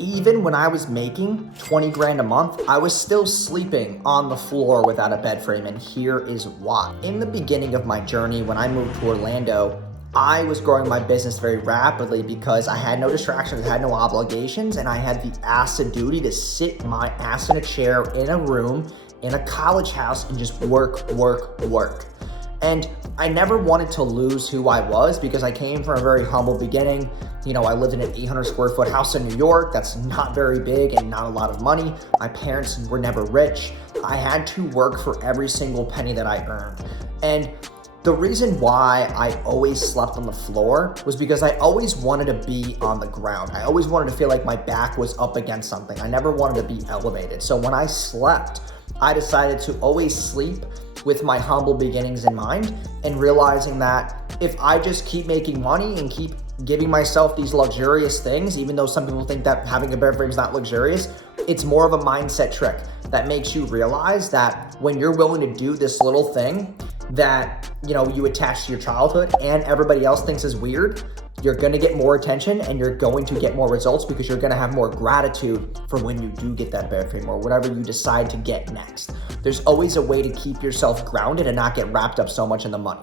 even when I was making 20 grand a month, I was still sleeping on the floor without a bed frame, and here is why. In the beginning of my journey, when I moved to Orlando, I was growing my business very rapidly because I had no distractions, I had no obligations, and I had the assiduity to sit my ass in a chair in a room in a college house and just work. And I never wanted to lose who I was because I came from a very humble beginning. You know, I lived in an 800 square foot house in New York. That's not very big and not a lot of money. My parents were never rich. I had to work for every single penny that I earned. And the reason why I always slept on the floor was because I always wanted to be on the ground. I always wanted to feel like my back was up against something. I never wanted to be elevated. So when I slept, I decided to always sleep with my humble beginnings in mind and realizing that if I just keep making money and keep giving myself these luxurious things, even though some people think that having a bed frame is not luxurious, it's more of a mindset trick that makes you realize that when you're willing to do this little thing that, you know, you attach to your childhood and everybody else thinks is weird, you're gonna get more attention and you're going to get more results because you're gonna have more gratitude for when you do get that bed frame or whatever you decide to get next. There's always a way to keep yourself grounded and not get wrapped up so much in the money.